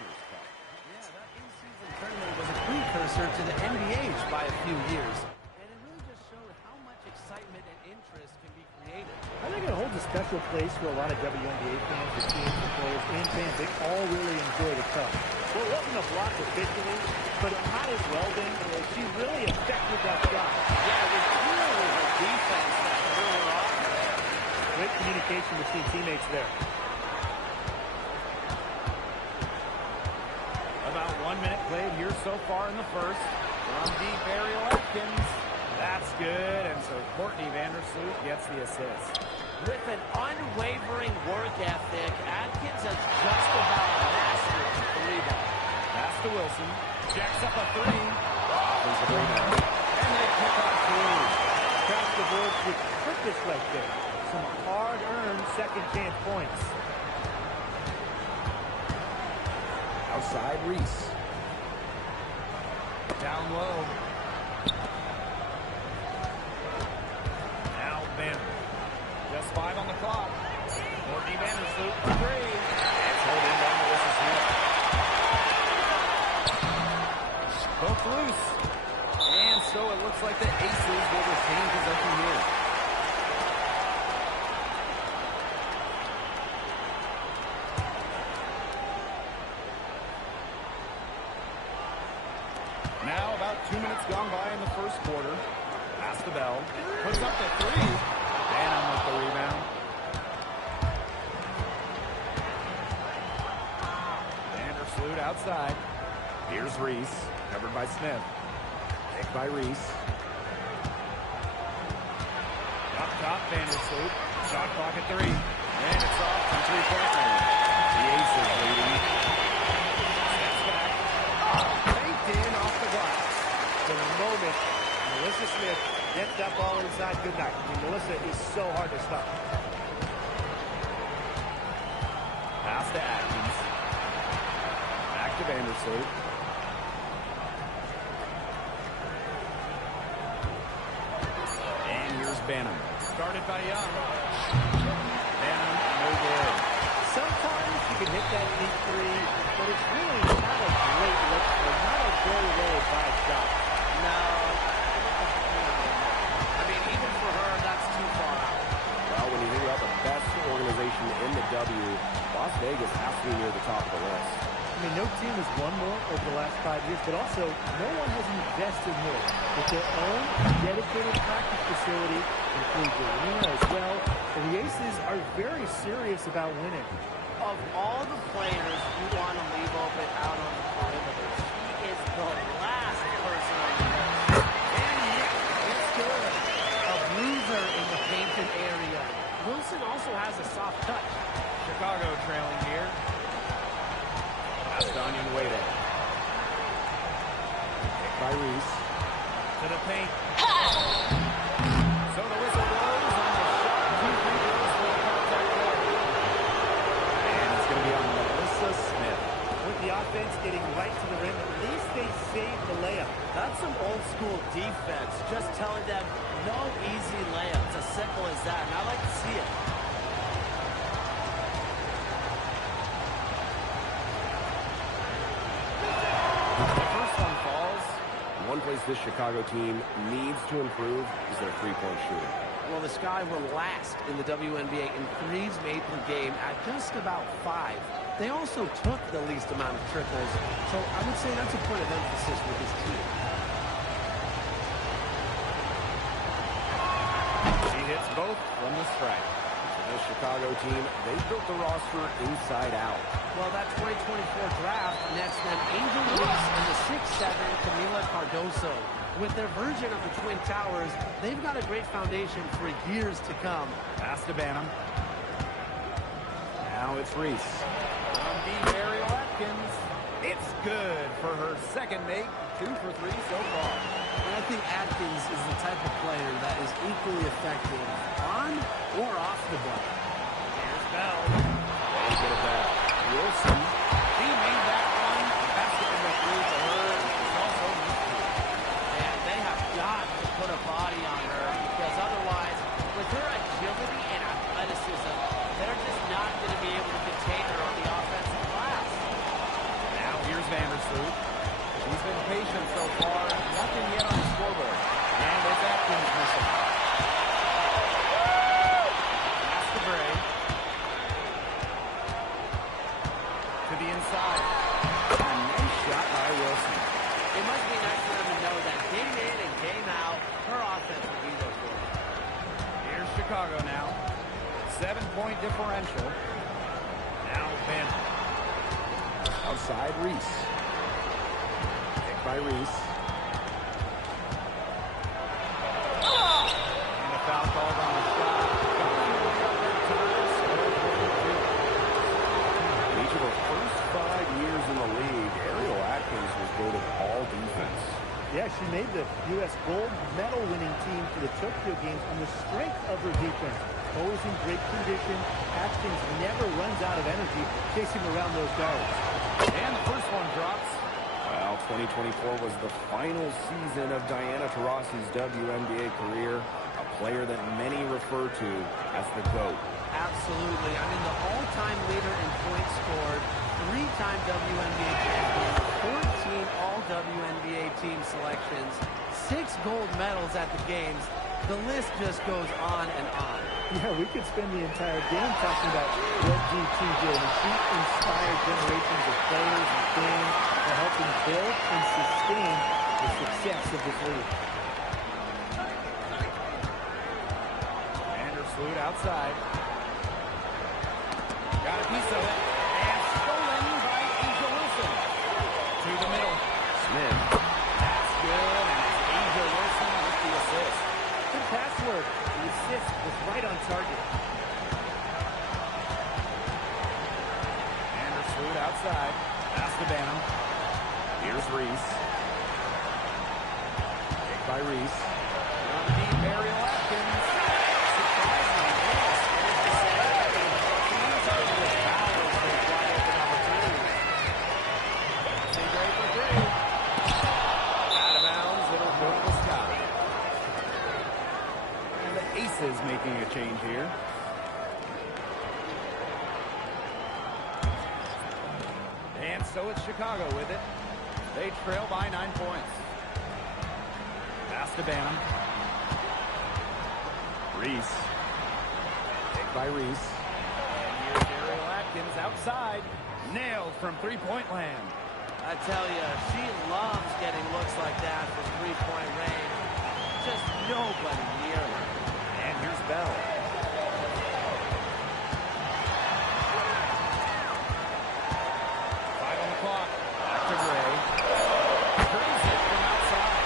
year's cup. Yeah, that in-season tournament was a precursor to the NBA by a few years. And it really just showed how much excitement and interest can be created. I think it holds a special place for a lot of WNBA fans, the teams, the players, and fans. They all really enjoy the cup. Well, it wasn't a block officially, but it might as well been. She really affected that shot. Yeah, it was clearly her defense that threw her off there. Great communication between teammates there. About 1 minute played here so far in the first. From deep, Ariel Atkins. That's good, and so Courtney Vandersloot gets the assist. With an unwavering work ethic, Atkins has just about mastered the rebound. Pass to Wilson. Jacks up a three. Offensive rebound. And they pick up two. Across the board with purpose right there. Some hard-earned second-chance points. Outside Reese. Down low. Now Banner. Just 5 on the clock. Courtney Vandersloot for three. It's holding by Melissa Smith. Both loose. And so it looks like the Aces will retain possession here. Now about 2 minutes gone by in the first quarter. Pass the bell. Puts up the three. Banham with the rebound. Vandersloot outside. Here's Reese. Covered by Smith. Picked by Reese. Up top, Vandersloot. Shot clock at 3. And it's off from 3-point range. The Aces leading. Steps back. Baked in off the glass. For the moment, Melissa Smith gets that ball inside. Good night. I mean, Melissa is so hard to stop. Pass to Atkins. Back to Vandersloot. And here's Banham. Started by Young. Banham, no good. Sometimes you can hit that deep three, but it's really not a great look or not a very well-advised shot. No. I mean, even for her, that's too far out. Well, when you think about the best organization in the W, Las Vegas has to be near the top of the list. I mean, no team has won more over the last 5 years, but also no one has invested more with their own dedicated practice facility in Cleveland Arena as well. And the Aces are very serious about winning. Of all the players you want to leave open out on the perimeter, she is the last person on the list. And yet, it's good. A bruiser in the painted area. Wilson also has a soft touch. Chicago trailing here. Pass to Onion Wade. Picked by Reese. To the paint. So the whistle blows on the shot. 2 free throws for the contact play. And it's going to be on Melissa Smith. With the offense getting right to the rim, at least they saved the layup. That's some old school defense. Just telling them no easy layups. As simple as that. And I like to see it. The first one falls. One place this Chicago team needs to improve is their three-point shooting. Well, the Sky were last in the WNBA in threes made per game at just about 5. They also took the least amount of triples, so I would say that's a point of emphasis with this team. She hits both from the strike. For this Chicago team, they built the roster inside out. Well, that 2024 draft nets them Angel Reese and the 6'7" Camila Cardoso. With their version of the Twin Towers, they've got a great foundation for years to come. Pass to Banham. Now it's Reese. From deep, Ariel Atkins. It's good for her second make. 2 for 3 so far. And I think Atkins is the type of player that is equally effective on or off the ball. Here's Bell. They get it back. Wilson. He made that one. Basket number 3 to her. It's also missed. And they have got to put a body on her because otherwise, with her agility and athleticism, they're just not going to be able to contain her on the offensive glass. Vandersloot. He's been patient so far. Nothing yet on the scoreboard. And it's Atkins missing. Pass to Gray. To the inside. A nice shot by Wilson. It must be nice for them to know that game in and game out, her offense will be there for them. Here's Chicago now. 7-point differential. Now Ben. Outside Reese. Picked by Reese. And a foul called on the shot. Each of her first 5 years in the league, Ariel Atkins was voted all defense. Yeah, she made the U.S. gold medal winning team for the Tokyo Games on the strength of her defense. Always in great condition. Atkins never runs out of energy chasing around those guards. And the first one drops. Well, 2024 was the final season of Diana Taurasi's WNBA career, a player that many refer to as the GOAT. Absolutely. I mean, the all-time leader in points scored, 3-time WNBA champion, 14 all-WNBA team selections, 6 gold medals at the games. The list just goes on and on. Yeah, we could spend the entire game talking about what DT did. She inspired generations of players and fans by helping build and sustain the success of this league. Vandersloot outside. Got a piece of it. And stolen by Asia Wilson. To the middle. Smith. That's good. And it's Asia Wilson with the assist. Good password. The assist was right on target. Vandersloot outside. Pass to Banham. Here's Reese. Picked by Reese. On the deep, Ariel Atkins. Surprisingly, yes. She's over the Bowers for a wide open opportunity. Say great for 3. Out of bounds. It'll go to the Sky. And the Aces making a change here. And so it's Chicago with it. They trail by 9 points. Pass to Banham. Reese. Picked by Reese. And here's Ariel Atkins outside. Nailed from three-point land. I tell you, she loves getting looks like that from three-point range. Just nobody near her. And here's Bell. Five on the clock. Back to Gray. Turns it from outside.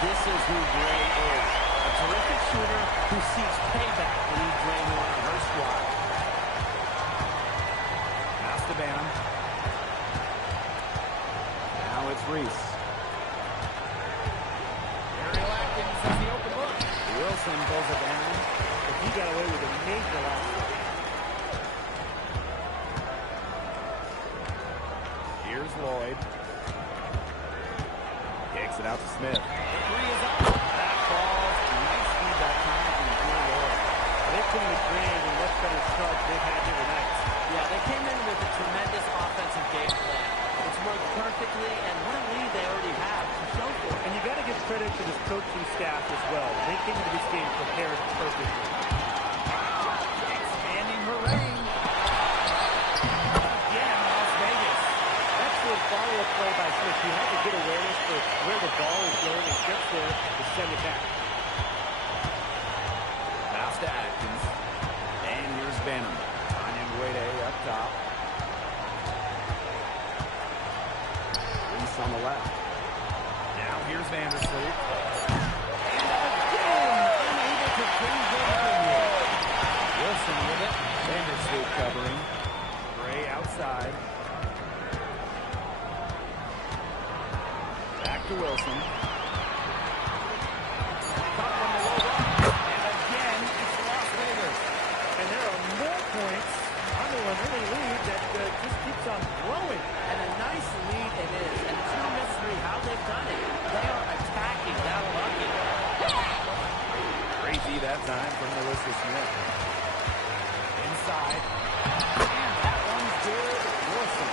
This is who Gray is. A terrific shooter who seeks payback when he's draining one of her squad. Pass to Banham. Now it's Reese. Ariel Atkins has the open look. Wilson pulls it down. But he got away with a major last night. Here's Lloyd. Kicks it out to Smith. The 3 is up. That falls. Nice speed that time from Drew Lloyd. They couldn't have created a much better start they've had here tonight. Yeah, they came in with a tremendous offensive game plan. It's worked perfectly, and what a lead they already have to show for it. And you got to give credit to this coaching staff as well. They came into this game prepared perfectly. Expanding her range. Again, Las Vegas. Excellent follow-up play by Smith. He had a good awareness for where the ball is going and gets there to send it back. Pass to Atkins. And here's Banham. Finding Wade up top. Reese on the left. Now here's Vandersloot. And again, unable to change the revenue. Wilson with it. Vandersloot covering. Gray outside. Back to Wilson. Caught from the low block. And again, it's Las Vegas. And there are more points on an early lead that just keeps on growing. And a nice lead it is. And it's no mystery how they've done it. They are attacking that bucket. Crazy that time from Melissa Smith. Inside. And that one's good. Wilson.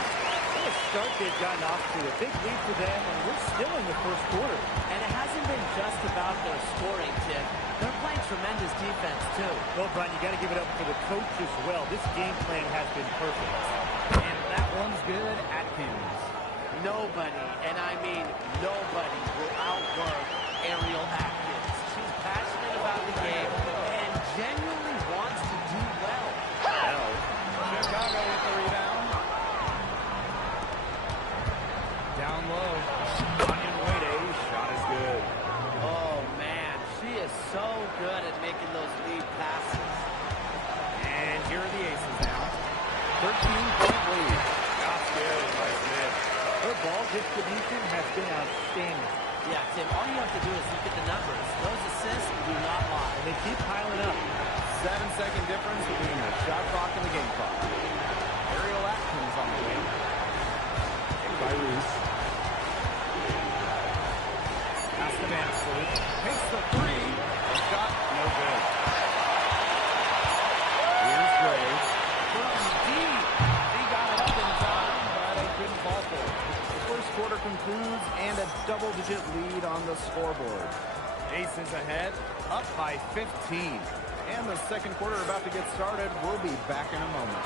What a start they've gotten off to. A big lead for them, and we're still in the first quarter. And it hasn't been just about their scoring, Tim. They're playing tremendous defense, too. Well, Brian, you got to give it up for the coach as well. This game plan has been perfect. And that one's good. Atkins. Nobody, and I mean nobody, will outwork Ariel Atkins. She's passionate about the game and genuinely wants to do well. Chicago with the rebound. Down low. Onion Wade, shot is good. Oh, man, she is so good at making those lead passes. And here are the Aces now. 13-point lead. Shot's good by Smith. Her ball distribution has been outstanding. Yeah, Tim, all you have to do is look at the numbers. Those assists do not lie. And they keep piling up. 7-second difference between the shot clock and the game clock. Ariel Atkins on the wing. Taken by Reese. Pass to Vandersley. Takes the three. The shot, no good. Here's Gray. From deep. He got it up in time, but they couldn't fall for it. The first quarter concludes and a double-digit lead on the scoreboard. Aces ahead, up by 15. And the second quarter about to get started. We'll be back in a moment.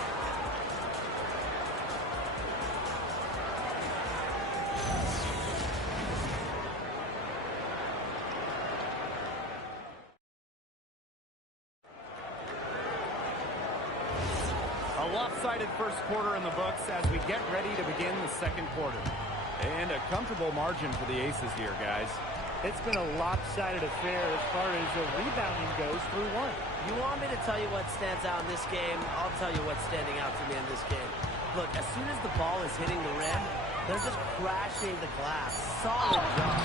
A lopsided first quarter in the books as we get ready to begin the second quarter. And a comfortable margin for the Aces here, guys. It's been a lopsided affair as far as the rebounding goes through one. You want me to tell you what stands out in this game? I'll tell you what's standing out to me in this game. Look, as soon as the ball is hitting the rim, they're just crashing the glass. Solid job.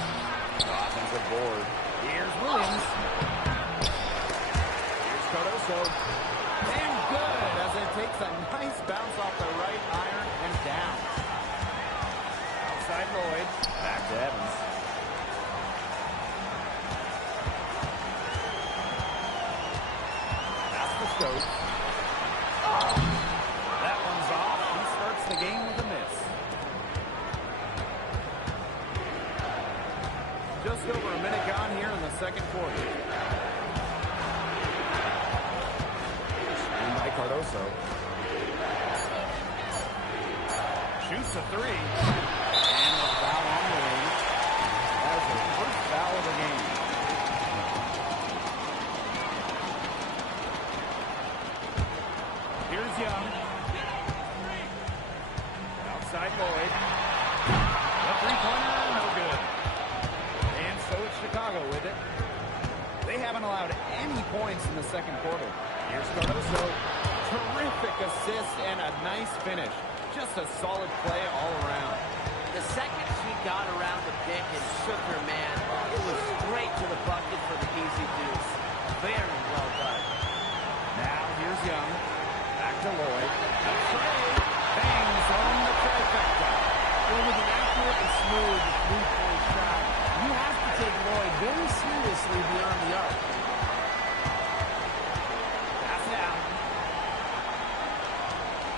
Offensive board. Here's Williams. Here's Cardoso. And good as it takes a nice bounce off the right iron and down. Outside Lloyd. Back to Evans. Pass to Stokes. That one's off. He starts the game with a miss. Just over a minute gone here in the second quarter. Screen by Cardoso. Shoots a three. And the foul on the wing. That is the first foul of the game. Here's Young. Outside Lloyd. The three-pointer, no good. And so it's Chicago with it. They haven't allowed any points in the second quarter. Here's Cardoso. Terrific assist and a nice finish. Just a solid play all around. The second she got around the pick and shook her man, it was straight to the bucket for the easy deuce. Very well done. Now here's Young. Back to Lloyd. A tray. Bangs on the trifecta. Well, with an accurate and smooth three-point shot, you have to take Lloyd very seriously beyond the arc. Pass down.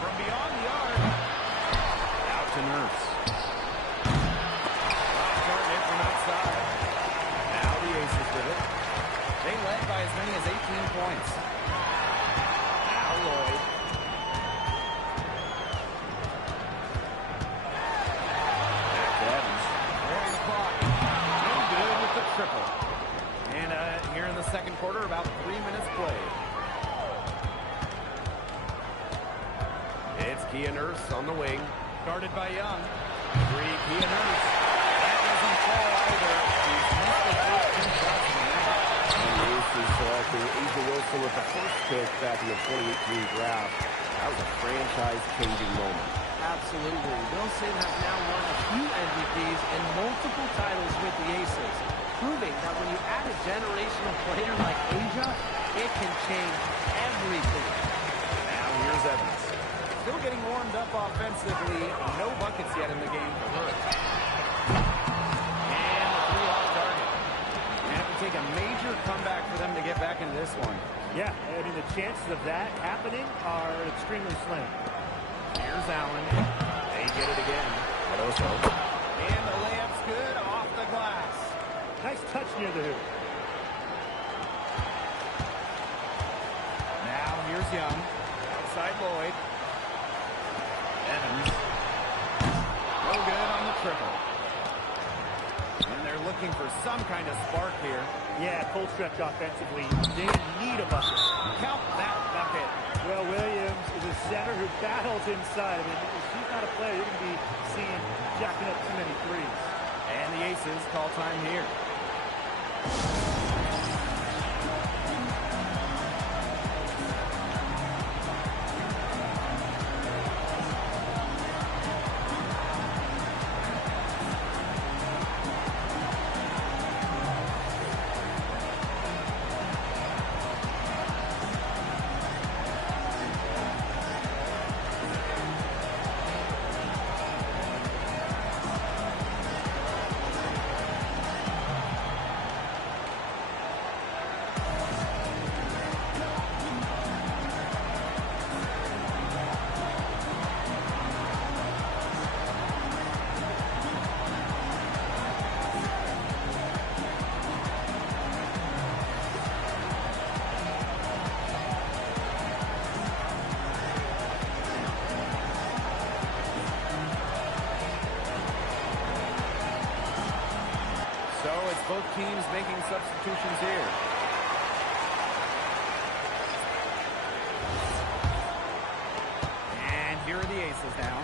From beyond the arc. Out to Nurse. Target from outside. Now the Aces with it. They led by as many as 18 points. Now Lloyd. Back to Evans. On the clock. No good with the triple. And here in the second quarter, about 3 minutes played. It's Kia Nurse on the wing. Guarded by Young. Three, Kia Nurse. That doesn't fall either. He's missed the first two shots of the night. And the Aces selecting A'ja Wilson with the first pick back in the 2018 draft. That was a franchise-changing moment. Absolutely. Wilson has now won a few MVPs and multiple titles with the Aces, proving that when you add a generational player like A'ja, it can change everything. Now here's Evans. Still getting warmed up offensively. No buckets yet in the game for her. And a three off target. And it would take a major comeback for them to get back into this one. Yeah, I mean, the chances of that happening are extremely slim. Here's Allen. They get it again. looking for some kind of spark here. Yeah, cold stretch offensively. They need a bucket. Count that bucket. Well, Williams is a center who battles inside. I mean, if he's not a player, you're going to be seeing jacking up too many threes. And the Aces call time here. So it's both teams making substitutions here. And here are the Aces now.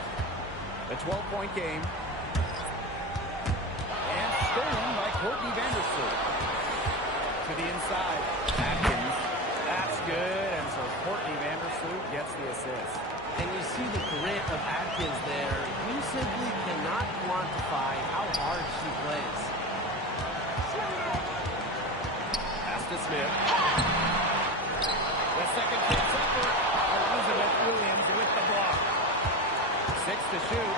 A 12-point game. And stolen by Courtney Vandersloot. To the inside. Atkins. That's good. And so Courtney Vandersloot gets the assist. And you see the grit of Atkins there. You simply cannot quantify how hard she plays. Pass to Smith. The second chance effort. Elizabeth Williams with the block. 6 to shoot.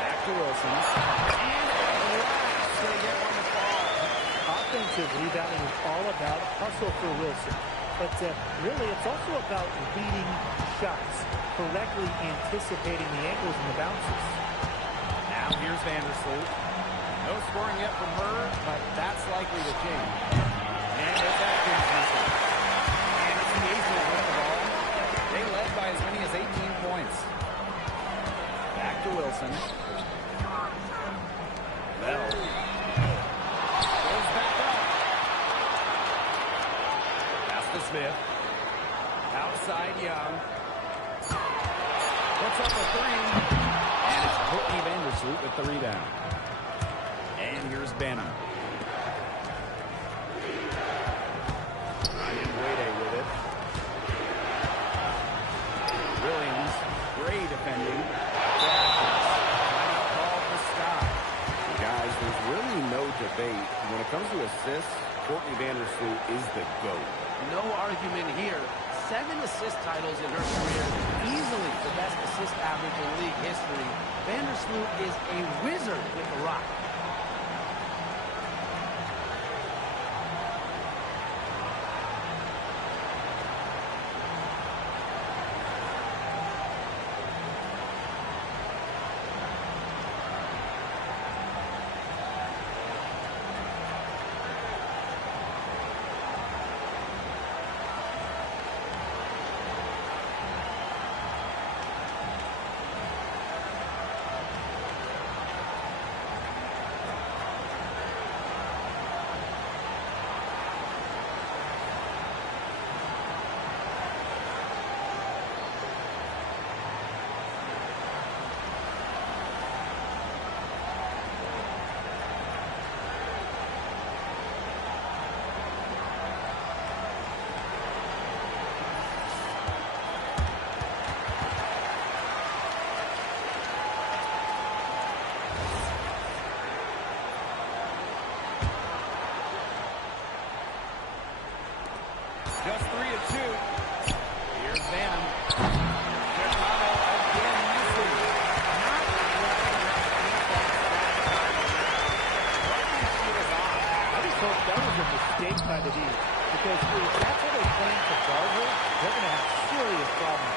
Back to Wilson. And at last they get one to fall. Offensive rebounding is all about hustle for Wilson. But really, it's also about reading shots, correctly anticipating the angles and the bounces. Now here's Vandersloot. No scoring yet from her, but that's likely to change. And it's Atkins missing. And it's the Aces with the ball. They led by as many as 18 points. Back to Wilson. Bell. Goes back up. Pass to Smith. Outside Young. Puts up a three. And it's Courtney Vandersloot with the rebound. And here's Banham. Ryan Wade with it. Williams, great defending. Timeout call for Sky. Guys, there's really no debate. When it comes to assists, Courtney Vandersloot is the GOAT. No argument here. 7 assist titles in her career. Easily the best assist average in league history. Vandersloot is a wizard with the rock. Just 3 of 2. Here's Banham. Chicago again missing. Not She was off. I just hope that was a mistake by the D. Because if that's how they plan to guard her, they're going to have serious problems.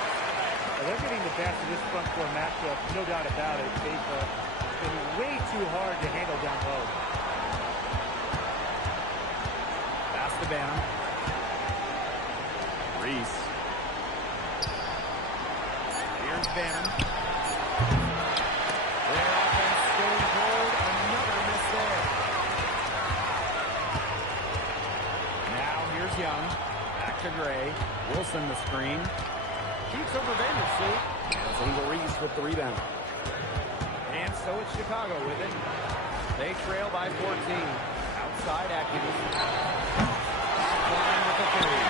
Now, they're getting the best of this front court matchup, no doubt about it. They've been way too hard to handle down low. Pass to Banham. Reese. Here's Banham. Their offense stone cold. Another miss there. Gray. Wilson the screen. Shoots over Vandersloot. And St. Reese with the rebound. And so it's Chicago with it. They trail by 14. Outside Atkins. Flying with the three.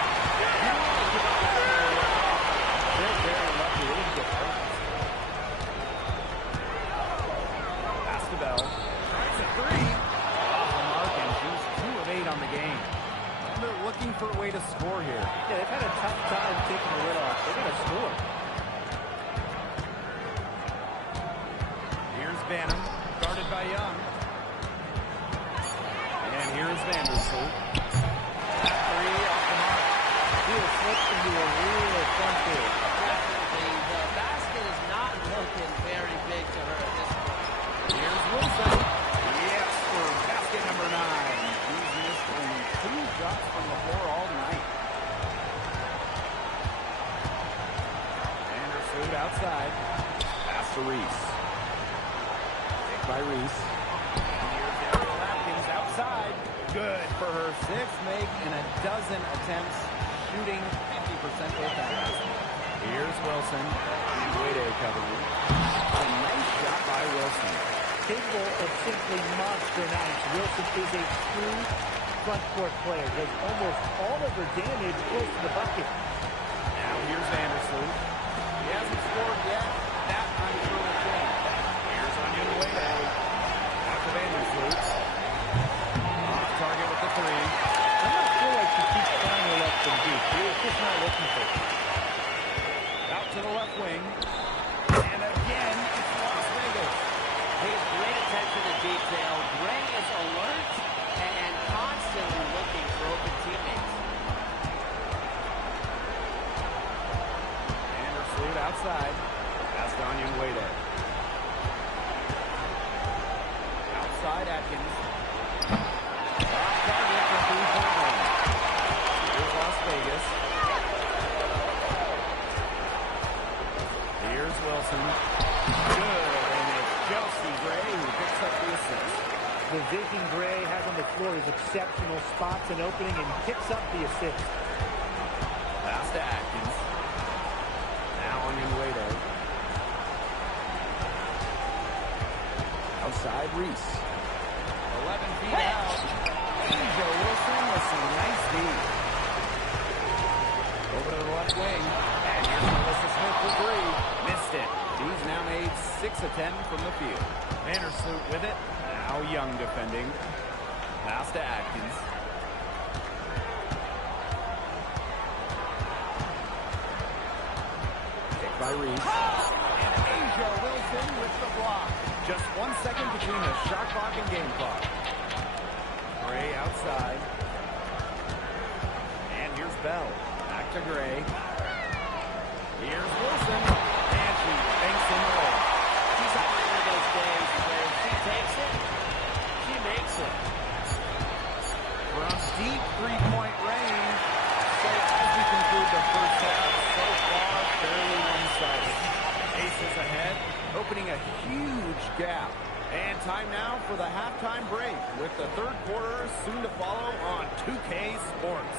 They're very lucky they didn't get hurt. Pass to Bell. Tries a three. Off the mark, and she's 2 of 8 on the game. And they're looking for a way to score here. Yeah, they've had a tough time taking the lid off. They got to score. Here's Banham, guarded by Young. And here's Vandersloot. Three off the mark. He has slipped into a real front field. Definitely. The basket is not looking very big to her at this point. Here's Wilson. Yes, for basket number 9. He's missed only 2 shots from the floor all night. Vandersloot outside. Pass to Reese. Take by Reese. Here's Ariel Atkins outside. Good for her 6th make and a dozen attempts, shooting 50% with that. Here's Wilson. Wade covering. A nice shot by Wilson. Capable of simply monster nights, Wilson is a true front court player. Does almost all of her damage close to the bucket. Now here's Vandersloot. He hasn't scored yet. That I'm sure will change. Here's Onion Wade. Out to Vandersloot. Off target with the three. I'm not sure like she keeps trying to let them deep. It's just not looking for it. Out to the left wing. And again, it's Las Vegas. Pays great attention to detail. Gray is alert and constantly looking for open teammates. Vandersloot outside. Pass to Onion Wade. Outside Atkins. Off target for 3-point range. Here's Las Vegas. Here's Wilson. Good, and it's Chelsea Gray who picks up the assist. The vision Gray has on the floor is exceptional. Spots an opening and picks up the assist. Pass to Atkins. Now Onion Wade. Outside Reese. 11 feet out. Angel Wilson with some nice deep. Over to the left wing. And here's Melissa Smith for 3. Missed it. He's now made 6 of 10 from the field. Vandersloot with it. Now Young defending. Pass to Atkins. Take by Reese. And Angel Wilson with the block. Just 1 second between the shot clock and game clock. Gray outside. And here's Bell. Back to Gray. Here's Wilson. And she banks in the hole. She's having one of those days where she takes it, she makes it. From deep 3-point range. So as we conclude the first half, so far fairly one-sided. Aces ahead, opening a huge gap. And time now for the halftime break with the third quarter soon to follow on 2K Sports.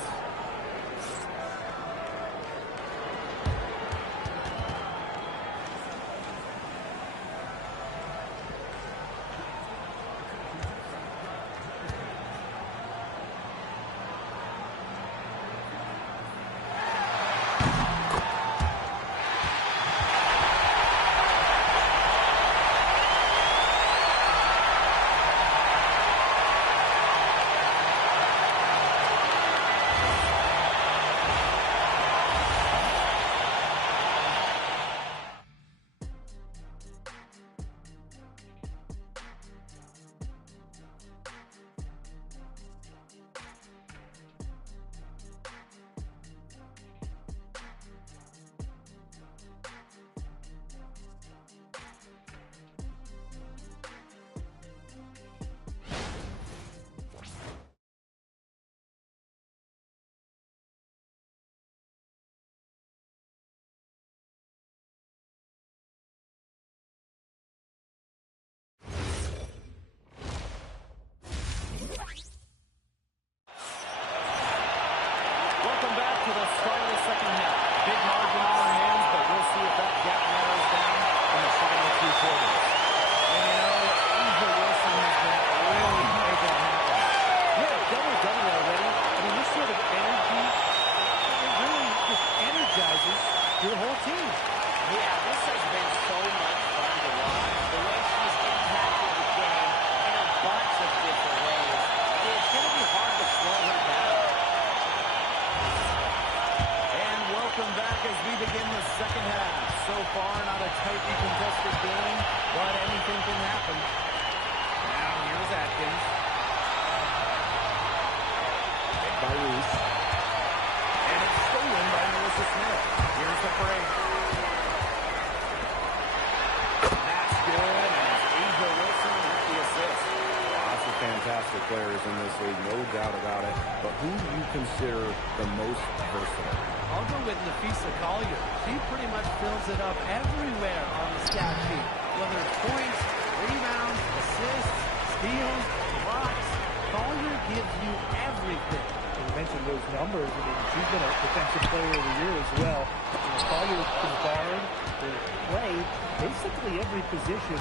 fantastic players in this league, no doubt about it. But who do you consider the most versatile? I'll go with Nafisa Collier. She pretty much fills it up everywhere on the stat sheet. Whether it's points, rebounds, assists, steals, blocks, Collier gives you everything. You mentioned those numbers. I mean, she's been a defensive player of the year as well. You know, Collier can guard or play basically every position.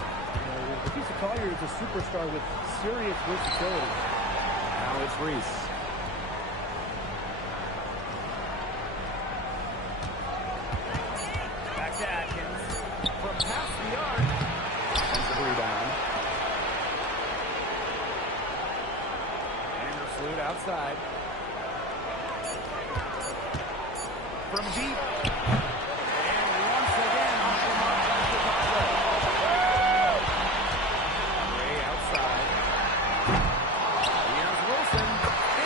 Nafisa Collier is a superstar with serious versatility. Now it's Reese. Back to Atkins. From past the arc. Defensive rebound. Vandersloot outside. From deep. And once again, off the mark by Chicago. Way outside. Here's Wilson.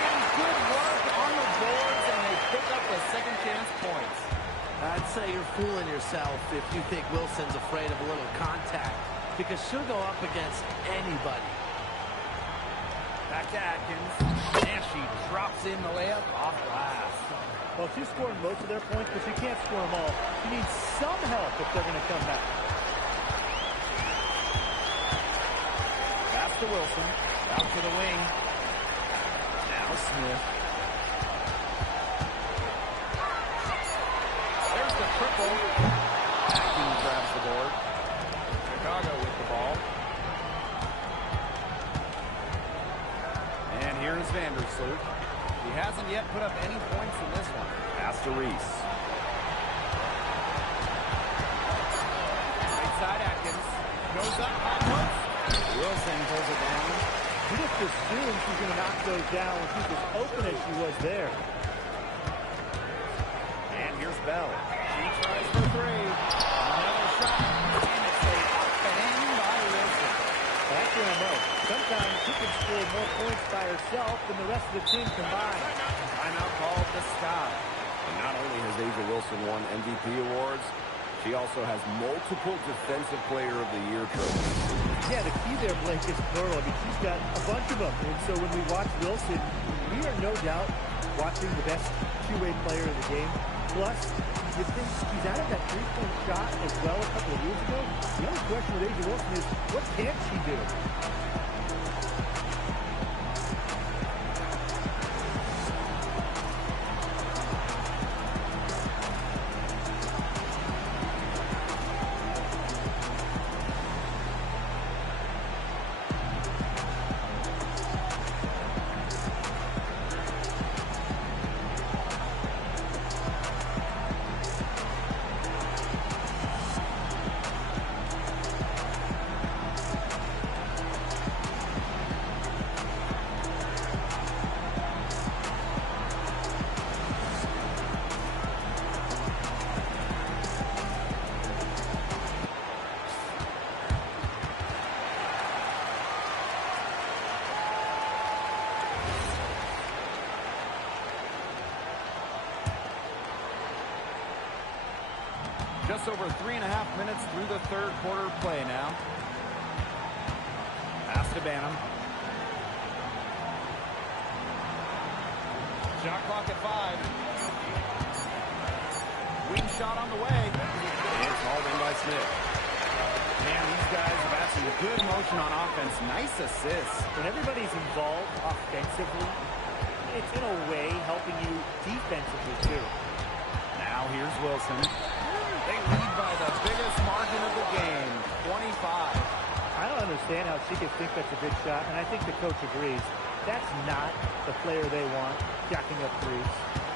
And good work on the boards, and they pick up the second chance points. I'd say you're fooling yourself if you think Wilson's afraid of a little contact, because she'll go up against anybody. Back to Atkins. And she drops in the layup off glass. Well, she's scoring most of their points, but she can't score them all. She needs some help if they're going to come back. Pass to Wilson. Out to the wing. Now Smith. There's the triple. Atkins grabs the board. Chicago with the ball. And here's Vandersloot. He hasn't yet put up any points in this one. Pass to Reese. Right side Atkins. Goes up high post. Wilson pulls it down. You just assume she's going to knock those down when she's as open as she was there. And here's Bell. She tries for three. Another shot. And it's laid up and in by Wilson. That's your MO. Sometimes she can score more points by herself than the rest of the team combined. Timeout called the Sky. And not only has A'ja Wilson won MVP awards, she also has multiple Defensive Player of the Year trophies. Yeah, the key there, Blake, is plural. I mean, she's got a bunch of them. And so when we watch Wilson, we are no doubt watching the best two-way player in the game. Plus, you think she's out of that three-point shot as well a couple of years ago. The only question with A'ja Wilson is, what can she do? Just over 3.5 minutes through the third quarter play now. Pass to Banham. Shot clock at 5. Wing shot on the way. And it's hauled in by Smith. Man, these guys have had some good motion on offense. Nice assist. When everybody's involved offensively, it's in a way helping you defensively too. Now here's Wilson. They lead by the biggest margin of the game, 25. I don't understand how she could think that's a good shot, and I think the coach agrees. That's not the player they want, jacking up threes.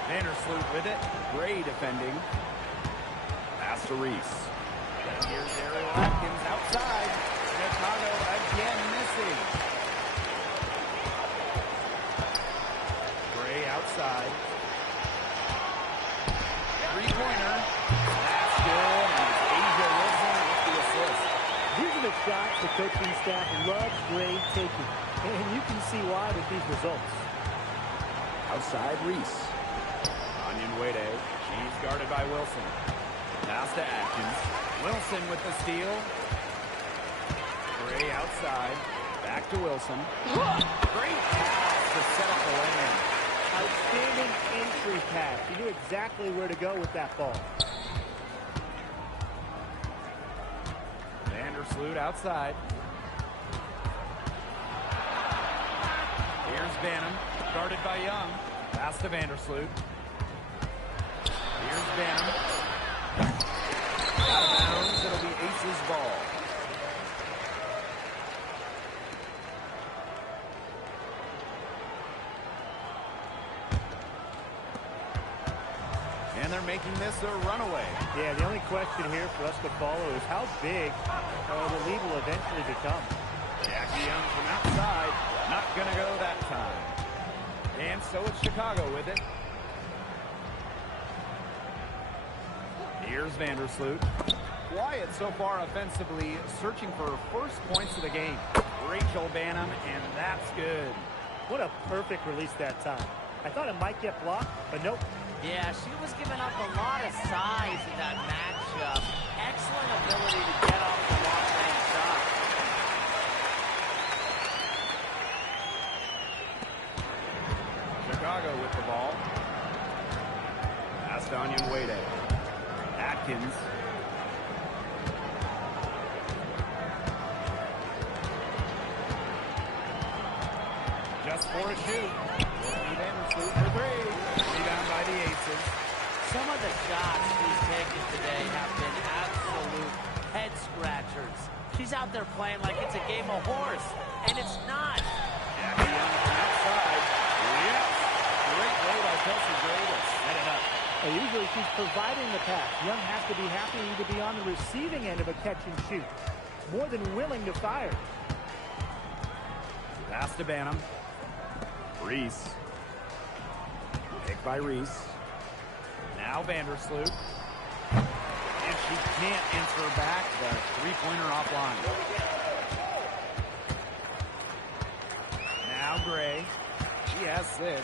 Vandersloot with it. Gray defending. Pass to Reese. And here's Ariel Atkins outside. Chicago again missing. Gray outside. Three-pointer. That's good. And it's A'ja Wilson with the assist. These are the shots the coaching staff loves Gray taking. And you can see why with these results. Outside Reese. Onion Wade. She's guarded by Wilson. Pass to Atkins. Wilson with the steal. Gray outside. Back Back to Wilson. Great pass to set up the lane. Outstanding entry pass. He knew exactly where to go with that ball. Vandersloot outside. Here's Banham, guarded by Young. Pass to Vandersloot. Here's Banham. Out of bounds, it'll be Aces ball. And they're making this a runaway. Yeah, the only question here for us to follow is how big the lead will eventually become. Jackie Young from outside. Not going to go that time. And so it's Chicago with it. Here's Vandersloot. Quiet so far offensively, searching for first points of the game. Rachel Banham, and that's good. What a perfect release that time. I thought it might get blocked, but nope. Yeah, she was giving up a lot of size in that matchup. Excellent ability to get off the long-range shot. Chicago with the ball. Pass to Onion Wade. Atkins. Just for a shoot. Vandersloot for three. Rebound by the Aces. Some of the shots she's taken today have been absolute head-scratchers. She's out there playing like it's a game of horse, and it's not. Jackie Young from outside. Yes. Great play by Kelsey Gray to set it up. Usually she's providing the pass. Young has to be happy to be on the receiving end of a catch and shoot. More than willing to fire. Pass to Banham. Reese. Picked by Reese. Now Vandersloot. And she can't answer back the three-pointer offline. Now Gray. She has 6.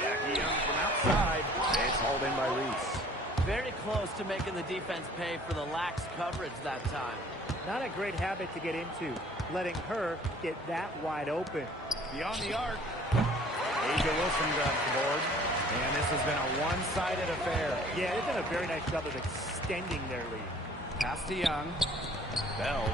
Jackie Young from outside. It's hauled in by Reese. Very close to making the defense pay for the lax coverage that time. Not a great habit to get into, letting her get that wide open. Beyond the arc. Asia Wilson grabs the board. And this has been a one-sided affair. Yeah, they've done a very nice job of extending their lead. Pass to Young. Bell.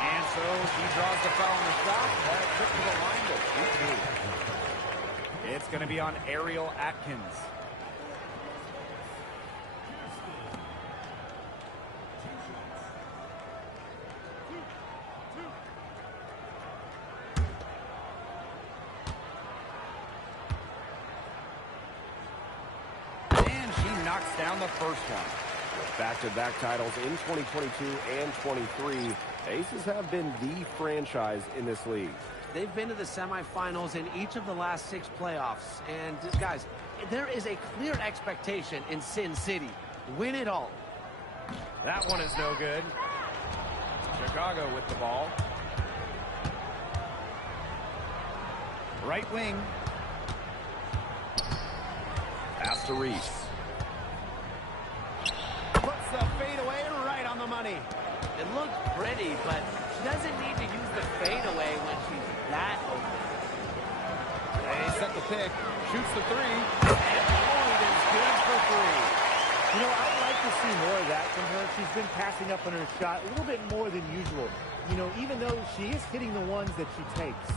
And so she draws the foul on the shot. That took to the line to shoot. It's going to be on Ariel Atkins. Knocks down the first one. With back-to-back titles in 2022 and 23, Aces have been the franchise in this league. They've been to the semifinals in each of the last 6 playoffs. And, guys, there is a clear expectation in Sin City. Win it all. That one is no good. Chicago with the ball. Right wing. Pass to Reese. Puts the fadeaway right on the money. It looked pretty, but she doesn't need to use the fadeaway when she's that open. They set the pick. Shoots the 3. And Lloyd is good for 3. You know, I'd like to see more of that from her. She's been passing up on her shot a little bit more than usual. You know, even though she is hitting the ones that she takes.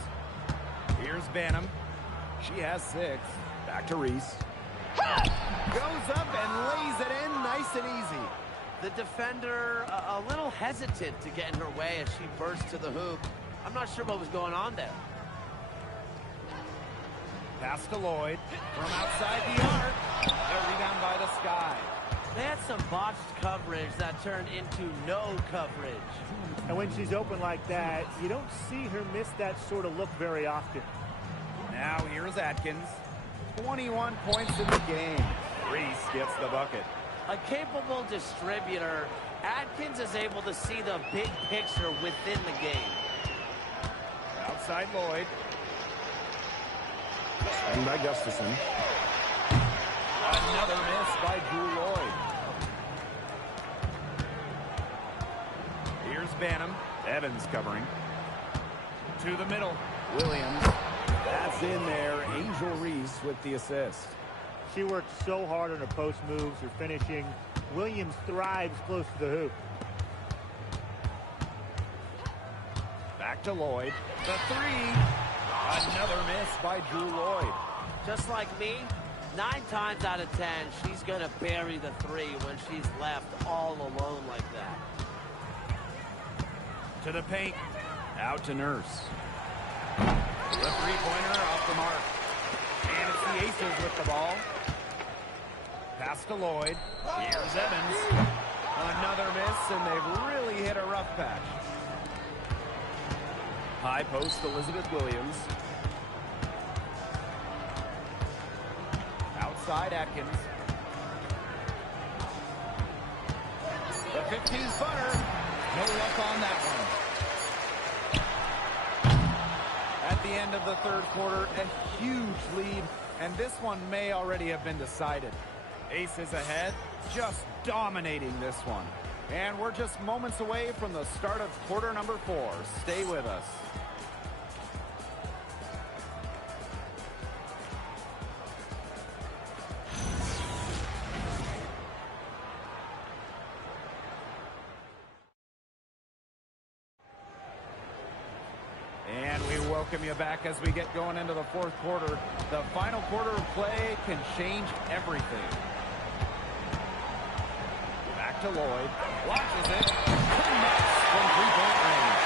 Here's Banham. She has 6. Back to Reese. Goes up and lays it in nice and easy. The defender a little hesitant to get in her way as she burst to the hoop. I'm not sure what was going on there. Pass to Lloyd from outside the arc. A rebound by the Sky. They had some botched coverage that turned into no coverage. And when she's open like that, you don't see her miss that sort of look very often. Now here's Atkins. 21 points in the game. Reese gets the bucket. A capable distributor, Atkins is able to see the big picture within the game. Outside Lloyd. And by Gustafson. Another miss by Drew Lloyd. Banham. Evans covering. To the middle. Williams. That's in there. Angel Reese with the assist. She worked so hard on her post moves, her finishing. Williams thrives close to the hoop. Back to Lloyd. The three. Another miss by Drew Lloyd. Just like me, 9 times out of 10, she's going to bury the three when she's left all alone like that. To the paint. Out to Nurse. The three-pointer off the mark. And it's the Aces with the ball. Pass to Lloyd. Here's Evans. Another miss, and they've really hit a rough patch. High post, Elizabeth Williams. Outside, Atkins. The 15-footer. No luck on that one. At the end of the third quarter, a huge lead, and this one may already have been decided. Aces ahead, just dominating this one. And we're just moments away from the start of quarter number 4. Stay with us. And we welcome you back as we get going into the fourth quarter. The final quarter of play can change everything. Back to Lloyd. Launches it. Connects from three-point range.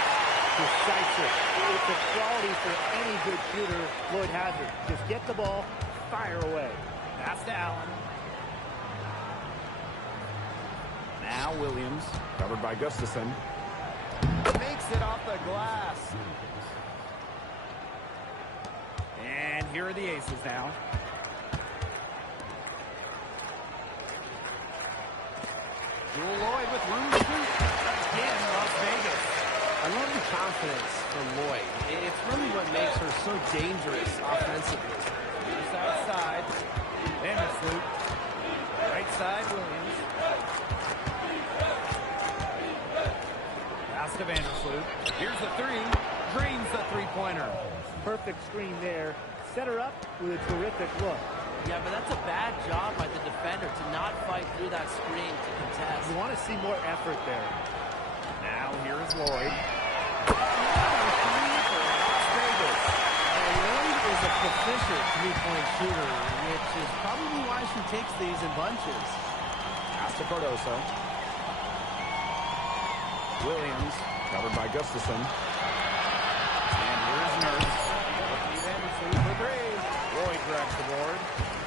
Decisive. It's a quality for any good shooter. Lloyd has it. Just get the ball, fire away. Pass to Allen. Now Williams. Covered by Gustafson. Makes it off the glass. And here are the Aces now. Jewel Lloyd with room to shoot. Again, Las Vegas. I love the confidence from Lloyd. It's really what makes her so dangerous offensively. Here's outside. Vandersloot. Right side, Williams. Pass to Vandersloot. Here's the three. Drains the three-pointer. Perfect screen there. Set her up with a terrific look. Yeah, but that's a bad job by the defender to not fight through that screen to contest. You want to see more effort there. Now here's Lloyd. Las Vegas. Lloyd is a proficient three-point shooter, which is probably why she takes these in bunches. Pass to Cardoso. Williams. Covered by Gustafson. And here's Nurse. Steve Anderson for three. Lloyd grabs the board.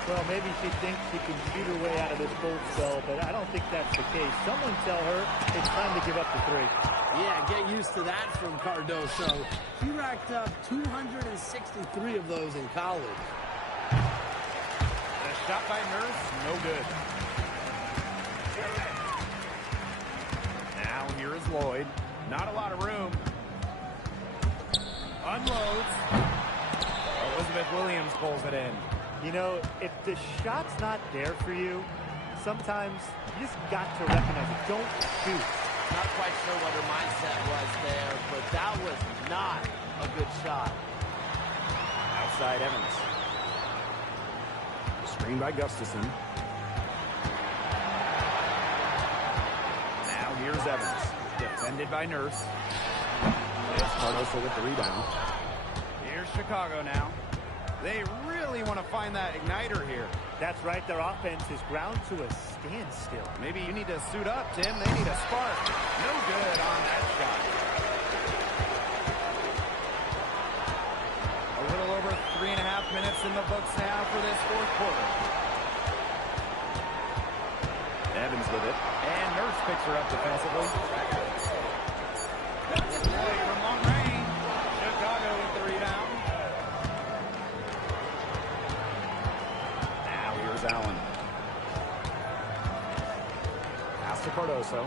Well, maybe she thinks she can shoot her way out of this cold spell, but I don't think that's the case. Someone tell her it's time to give up the three. Yeah, get used to that from Cardoso. He racked up 263 of those in college. The shot by Nurse, no good. Now here is Lloyd. Not a lot of room. Unloads. Elizabeth Williams pulls it in. You know, if the shot's not there for you, sometimes you just got to recognize it. Don't shoot. Not quite sure what her mindset was there, but that was not a good shot. Outside Evans. Screen by Gustafson. Now here's Evans. Defended by Nurse. Cardoso with the rebound. Here's Chicago now. They really want to find that igniter here. That's right. Their offense is ground to a standstill. Maybe you need to suit up, Tim. They need a spark. No good on that shot. A little over 3.5 minutes in the books now for this fourth quarter. Evans with it. And Nurse picks her up defensively. Lloyd from long range. Chicago with the rebound. Now here's Allen. Pass to Cardoso.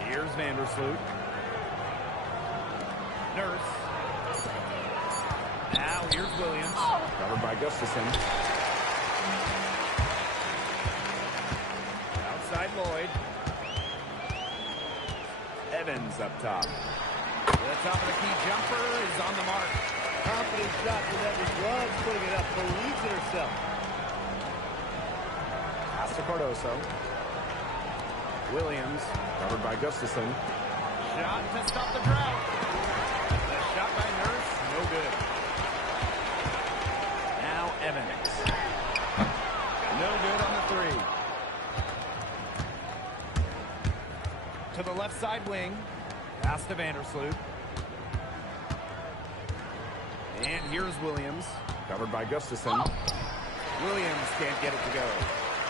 Here's Vandersloot. Nurse. Now here's Williams. Covered by Gustafson. Outside Lloyd. Evans up top. The top of the key jumper is on the mark. Confident shot from Evans. Loves putting it up. Believes in herself. Pass to Cardoso. Williams, covered by Gustafson. Shot to stop the drought. The shot by Nurse, no good. Now Evans. No good on the three. To the left side wing. Pass to Vandersloot. And here's Williams. Covered by Gustafson. Williams can't get it to go.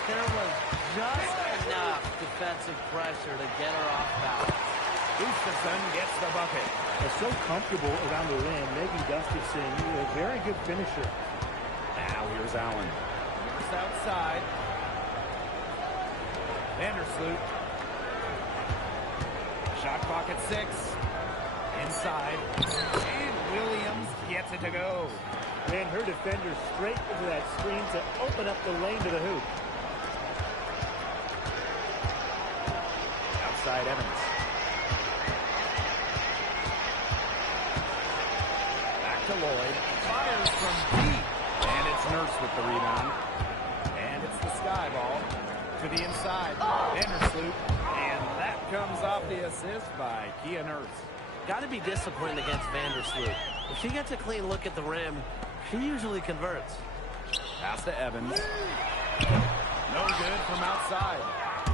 There was just enough defensive pressure to get her off balance. Gustafson gets the bucket. They're so comfortable around the rim. Megan Gustafson, a very good finisher. Now here's Allen. Just outside. Vandersloot. Shot clock at 6. Inside. And Williams gets it to go. Ran her defender straight into that screen to open up the lane to the hoop. Outside Evans. Back to Lloyd. Fires from deep. And it's Nurse with the rebound. And it's the Sky ball to the inside. Vandersloot. And that comes off the assist by Kia Nurse. Got to be disciplined against Vandersloot. If she gets a clean look at the rim, she usually converts. Pass to Evans. No good from outside.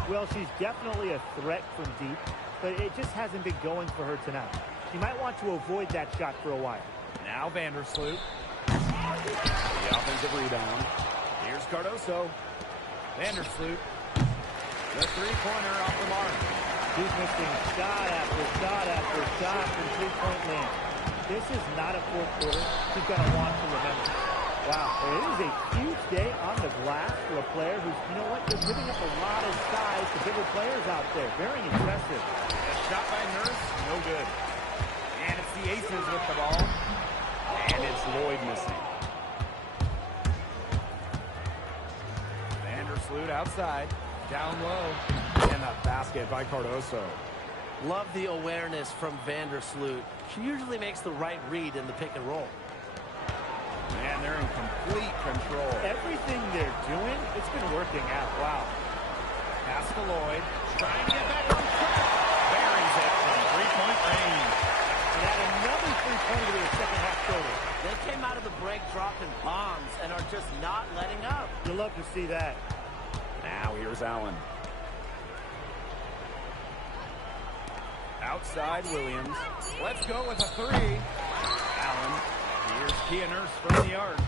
Well, she's definitely a threat from deep, but it just hasn't been going for her tonight. She might want to avoid that shot for a while. Now Vandersloot. The offensive rebound. Here's Cardoso. Vandersloot. The three-pointer off the mark. She's missing shot after shot after shot from three-point land. This is not a fourth quarter she's going to want to remember. Wow, it is a huge day on the glass for a player who's, you know what, they're giving up a lot of size to bigger players out there. Very impressive. A shot by Nurse, no good. And it's the Aces with the ball. And it's Lloyd missing. Vandersloot outside. Down low. And a basket by Cardoso. Love the awareness from Vandersloot. She usually makes the right read in the pick and roll. Man, they're in complete control. Everything they're doing, it's been working out. Wow. Pass to Lloyd. Trying to get back on track. Buries it from three-point range. And add another three-pointer to the second half total. They came out of the break dropping bombs and are just not letting up. You love to see that. Now here's Allen. Outside Williams. Let's go with a three. Allen. Here's Kia Nurse from the arc.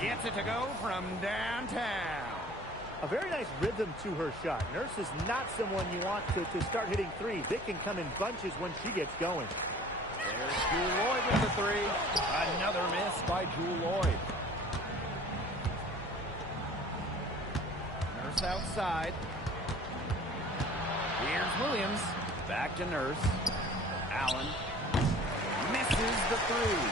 Gets it to go from downtown. A very nice rhythm to her shot. Nurse is not someone you want to start hitting threes. They can come in bunches when she gets going. There's Jewel Lloyd with the three. Another miss by Jewel Lloyd. Nurse outside. Here's Williams. Back to Nurse. Allen misses the three.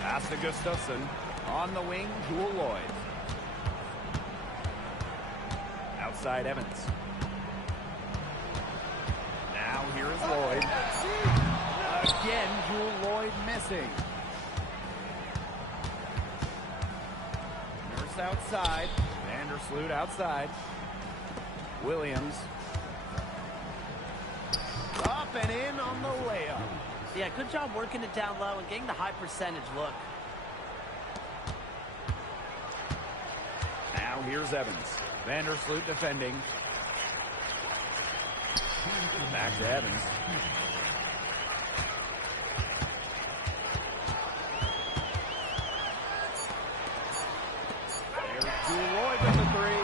Pass to Gustafson. On the wing, Jewel Lloyd. Outside Evans. Now here is Lloyd. Again, Jewel Lloyd missing. Nurse outside. Vandersloot outside. Williams. Up and in on the layup. Yeah, good job working it down low and getting the high percentage look. Now here's Evans. Vandersloot defending. Back to Evans. There's Jewel Lloyd with the three.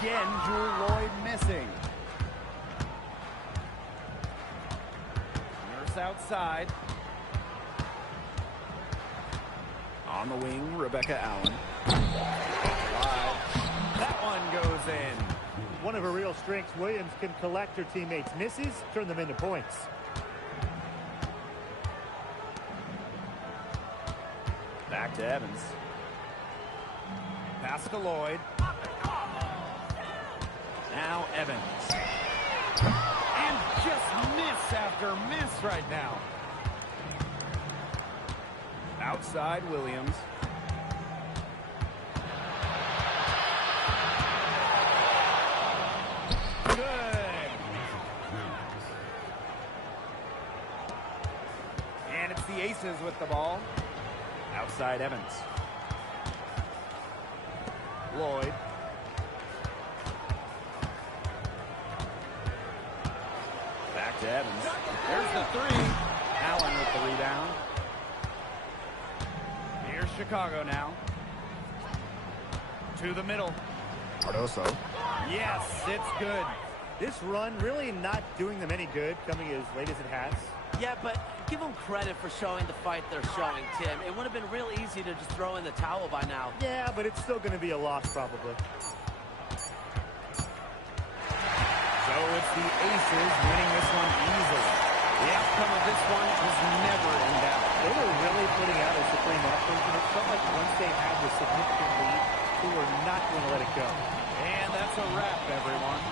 Again, Jewel Lloyd missing. Nurse outside. On the wing, Rebecca Allen. That one goes in. One of her real strengths, Williams can collect her teammates' misses, turn them into points. Back to Evans. Pass to Lloyd. Now Evans. miss after miss right now. Outside Williams. Good. And it's the Aces with the ball. Outside Evans. Lloyd. Back to Evans. There's the three. Allen with the rebound. Here's Chicago now. To the middle. Cardoso. Yes, it's good. This run really not doing them any good, coming as late as it has. Yeah, but give them credit for showing the fight they're showing, Tim. It would have been real easy to just throw in the towel by now. Yeah, but it's still going to be a loss, probably. So it's the Aces winning this one easily. The outcome of this one was never in doubt. They were really putting out a supreme effort, and it felt like once they had the significant lead, they were not going to let it go. And that's a wrap, everyone.